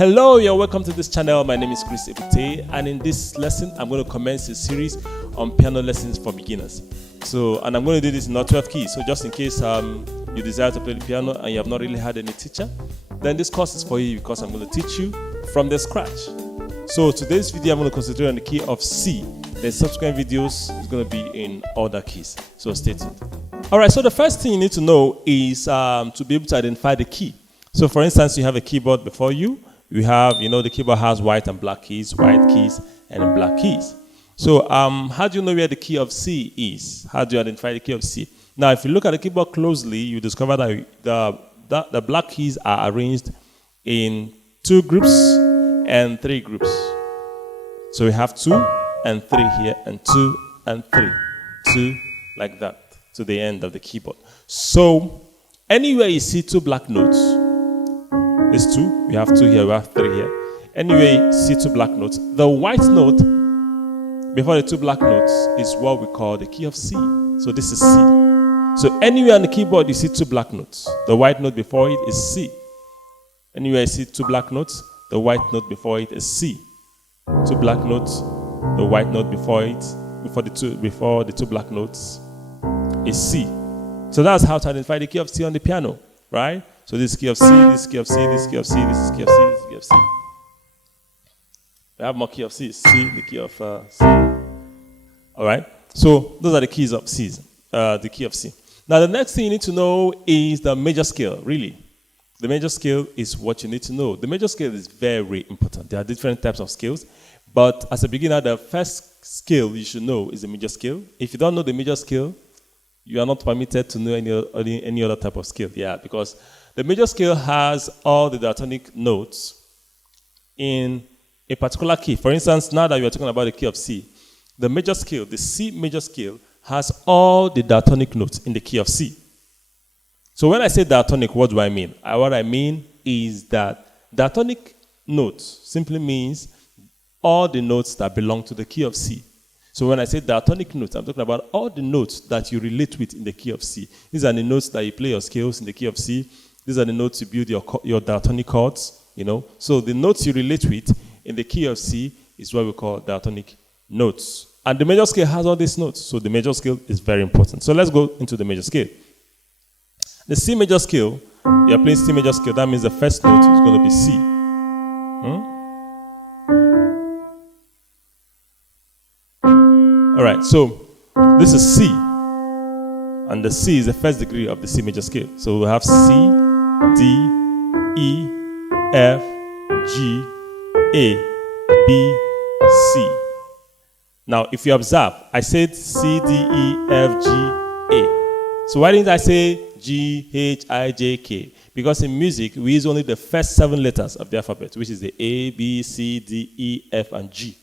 Hello, you're welcome to this channel. My name is Ebute, and in this lesson, I'm going to commence a series on piano lessons for beginners. And I'm going to do this in all 12 keys. So just in case you desire to play the piano and you have not really had any teacher, then this course is for you because I'm going to teach you from the scratch. So today's video, I'm going to concentrate on the key of C. The subsequent videos is going to be in other keys. So stay tuned. All right, so the first thing you need to know is to be able to identify the key. So for instance, you have a keyboard before you. You have, the keyboard has white and black keys, white keys and black keys. So how do you know where the key of C is? How do you identify the key of C? Now, if you look at the keyboard closely, you discover that the black keys are arranged in 2 groups and 3 groups. So we have 2 and 3 here, and 2 and 3. 2 like that to the end of the keyboard. So anywhere you see 2 black notes, there's 2, we have 2 here, we have 3 here. Anyway, see 2 black notes. The white note before the 2 black notes is what we call the key of C. So this is C. So anywhere on the keyboard you see 2 black notes. The white note before it is C. Anywhere you see 2 black notes, the white note before it is C. 2 black notes, the white note before the 2 black notes is C. So that's how to identify the key of C on the piano, right? So this is key of C, this is key of C, this is key of C, this is key of C, this is key of C. We have more key of C, the key of C. All right? So those are the keys of C, the key of C. Now the next thing you need to know is the major scale, really. The major scale is what you need to know. The major scale is very important. There are different types of scales, but as a beginner, the first scale you should know is the major scale. If you don't know the major scale, you are not permitted to know any other type of scale. Yeah, because the major scale has all the diatonic notes in a particular key. For instance, now that we are talking about the key of C, the major scale, the C major scale, has all the diatonic notes in the key of C. So when I say diatonic, what do I mean? What I mean is that diatonic notes simply means all the notes that belong to the key of C. So when I say diatonic notes, I'm talking about all the notes that you relate with in the key of C. These are the notes that you play your scales in the key of C. These are the notes you build your diatonic chords, So the notes you relate with in the key of C is what we call diatonic notes. And the major scale has all these notes, so the major scale is very important. So let's go into the major scale. The C major scale, you're playing C major scale, that means the first note is going to be C. All right, so this is C, and the C is the first degree of the C major scale. So we have C, D, E, F, G, A, B, C. Now, if you observe, I said C, D, E, F, G, A. So why didn't I say G, H, I, J, K? Because in music, we use only the first 7 letters of the alphabet, which is the A, B, C, D, E, F, and G.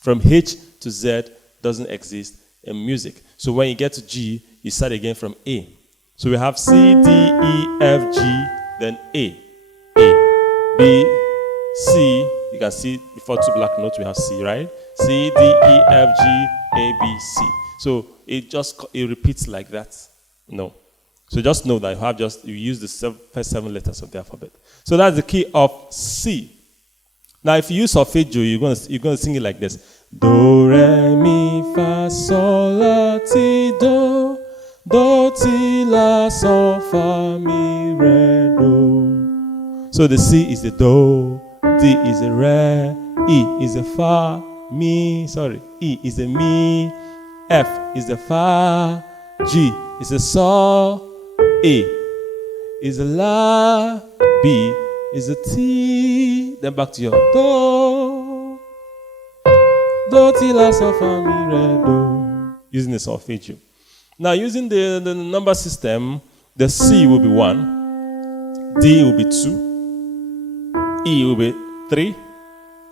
From H to Z doesn't exist in music. So when you get to G, you start again from A. So we have C, D, E, F, G, then A, B, C. You can see before 2 black notes, we have C, right? C, D, E, F, G, A, B, C. So it repeats like that. So just know that you use the first 7 letters of the alphabet. So that's the key of C. Now, if you use solfeggio, you're going to sing it like this: Do, re, mi, fa, sol, la, ti, do. Do, ti, la, sol, fa, mi, re, do. So the C is the do, D is the re, E is the fa, E is the mi, F is the fa, G is the sol, A is the la, B is the ti, then back to your do. Do, ti, la, sol, fa, mi, re, do. Using the solfeggio. Now, using the number system, the C will be 1, D will be 2, E will be 3,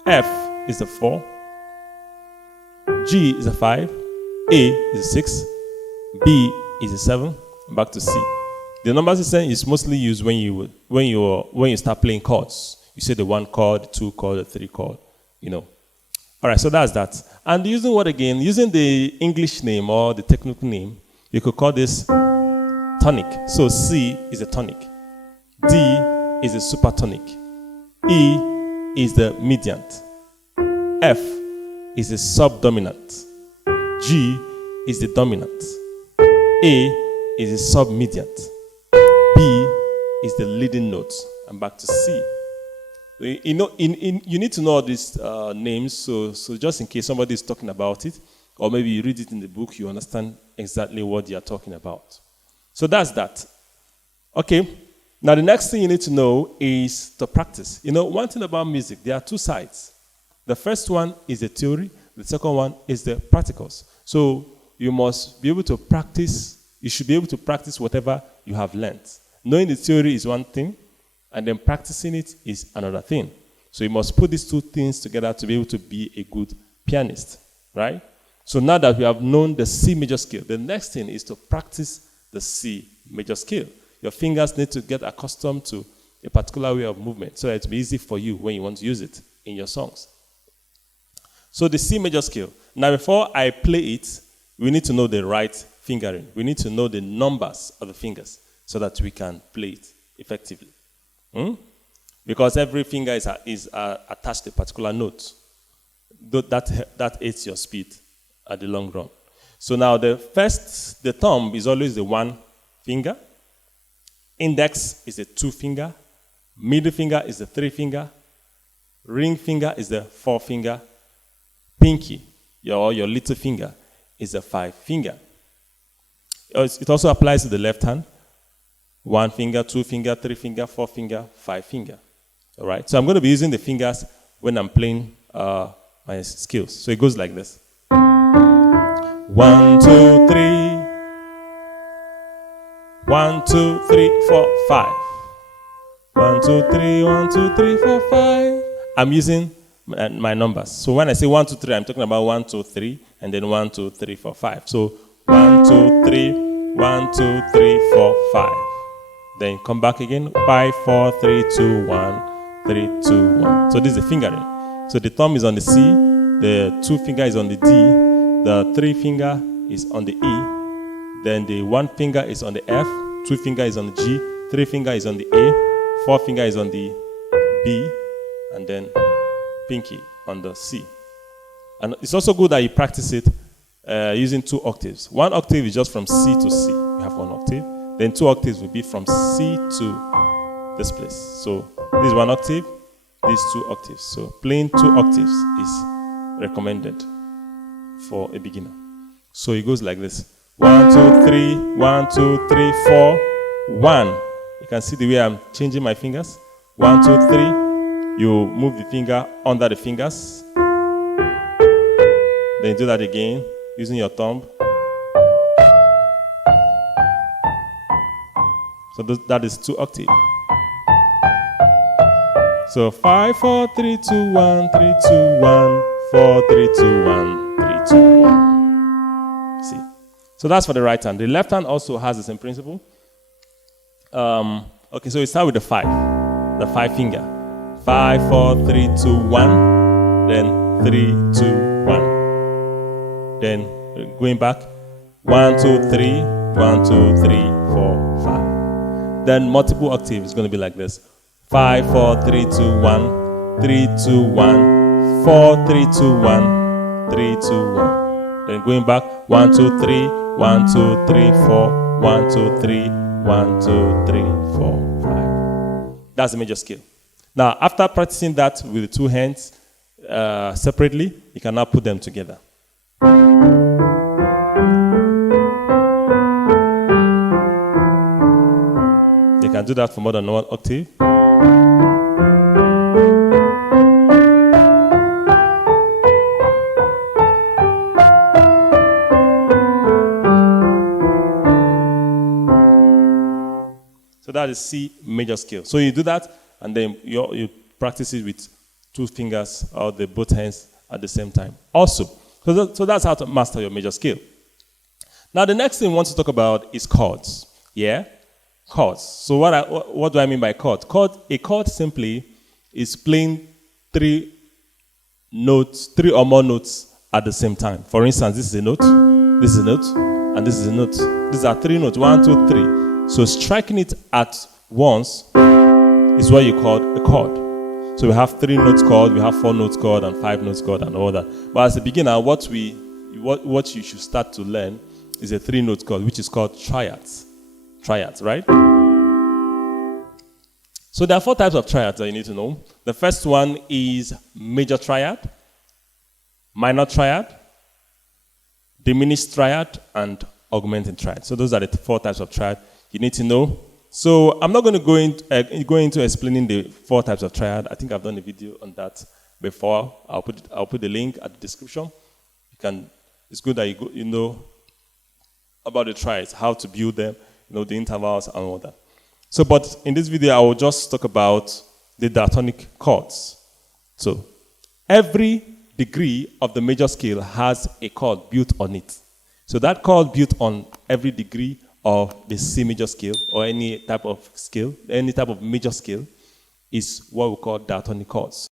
F is a 4, G is a 5, A is a 6, B is a 7, back to C. The number system is mostly used when you start playing chords. You say the 1 chord, the 2 chord, the 3 chord, All right, so that's that. And using what again? Using the English name or the technical name, you could call this tonic. So C is a tonic. D is a supertonic. E is the mediant. F is the subdominant. G is the dominant. A is the submediant. B is the leading note. And back to C. You know, you need to know all these names, so just in case somebody is talking about it, or maybe you read it in the book, you understand exactly what they are talking about. So that's that. Okay. Now the next thing you need to know is to practice. You know, one thing about music, there are two sides. The first one is the theory. The second one is the practicals. So you must be able to practice. You should be able to practice whatever you have learned. Knowing the theory is one thing, and then practicing it is another thing. So you must put these two things together to be able to be a good pianist, right? So now that we have known the C major scale, the next thing is to practice the C major scale. Your fingers need to get accustomed to a particular way of movement so that it will be easy for you when you want to use it in your songs. So the C major scale. Now before I play it, we need to know the right fingering. We need to know the numbers of the fingers so that we can play it effectively. Because every finger is attached to a particular note. That aids your speed at the long run. So now the thumb is always the one finger. Index is the 2 finger. Middle finger is the 3 finger. Ring finger is the 4 finger. Pinky, your little finger, is the 5 finger. It also applies to the left hand. 1 finger, 2 finger, 3 finger, 4 finger, 5 finger. All right. So I'm going to be using the fingers when I'm playing my scales. So it goes like this. 1, 2, 3. 1, 2, 3, 4, 5. 1, 2, 3, 1, 2, 3, 4, 5. I'm using my numbers. So when I say 1, 2, 3, I'm talking about 1, 2, 3, and then 1, 2, 3, 4, 5. So 1, 2, 3, 1, 2, 3, 4, 5. Then come back again. 5, 4, 3, 2, 1, 3, 2, 1. So this is the fingering. So the thumb is on the C, the 2 finger is on the D, the 3 finger is on the E, then the 1 finger is on the F, 2 finger is on the G, 3 finger is on the A, 4 finger is on the B, and then pinky on the C. And it's also good that you practice it using 2 octaves. 1 octave is just from C to C. You have 1 octave. Then 2 octaves will be from C to this place. So this is 1 octave, these 2 octaves. So playing 2 octaves is recommended for a beginner. So it goes like this. 1, 2, 3, 1, 2, 3, 4, 1. You can see the way I'm changing my fingers. 1, 2, 3. You move the finger under the fingers. Then you do that again using your thumb. So that is 2 octaves. So 5, 4, 3, 2, 1, 3, 2, 1, 4, 3, 2, 1, 3, 2, 1. See? So that's for the right hand. The left hand also has the same principle. Okay, so we start with the 5. The 5 finger. 5, 4, 3, 2, 1. Then 3, 2, 1. Then going back. 1, 2, 3. 1, 2, 3, 4, 5. Then multiple octave is going to be like this. 5, 4, 3, 2, 1. 3, 2, 1. 4, 3, 2, 1. 3, 2, 1. Then going back. 1, 2, 3. 1, 2, 3, 4. 1, 2, 3. 1, 2, 3, 4, 5. That's the major scale. Now, after practicing that with the 2 hands separately, you can now put them together. You can do that for more than 1 octave. So that is C major scale. So you do that, and then you practice it with 2 fingers or both hands at the same time. Also, so that's how to master your major scale. Now the next thing we want to talk about is chords. Yeah, chords. So what do I mean by chord? A chord simply is playing 3 or more notes at the same time. For instance, this is a note, this is a note, and this is a note. These are 3 notes. 1, 2, 3. So striking it at once is what you call a chord. So we have 3 notes chord, we have 4 notes chord, and 5 notes chord, and all that. But as a beginner, what you should start to learn is a 3 note chord, which is called triads. Triads, right? So there are 4 types of triads that you need to know. The first one is major triad, minor triad, diminished triad, and augmenting triad. So those are the 4 types of triad you need to know. So I'm not going to go into explaining the 4 types of triad. I think I've done a video on that before. I'll put the link at the description. It's good that you know about the triads, how to build them, the intervals and all that. So, but in this video, I will just talk about the diatonic chords. So, every degree of the major scale has a chord built on it. So that chord built on every degree of the C major scale or any type of scale, any type of major scale is what we call diatonic chords.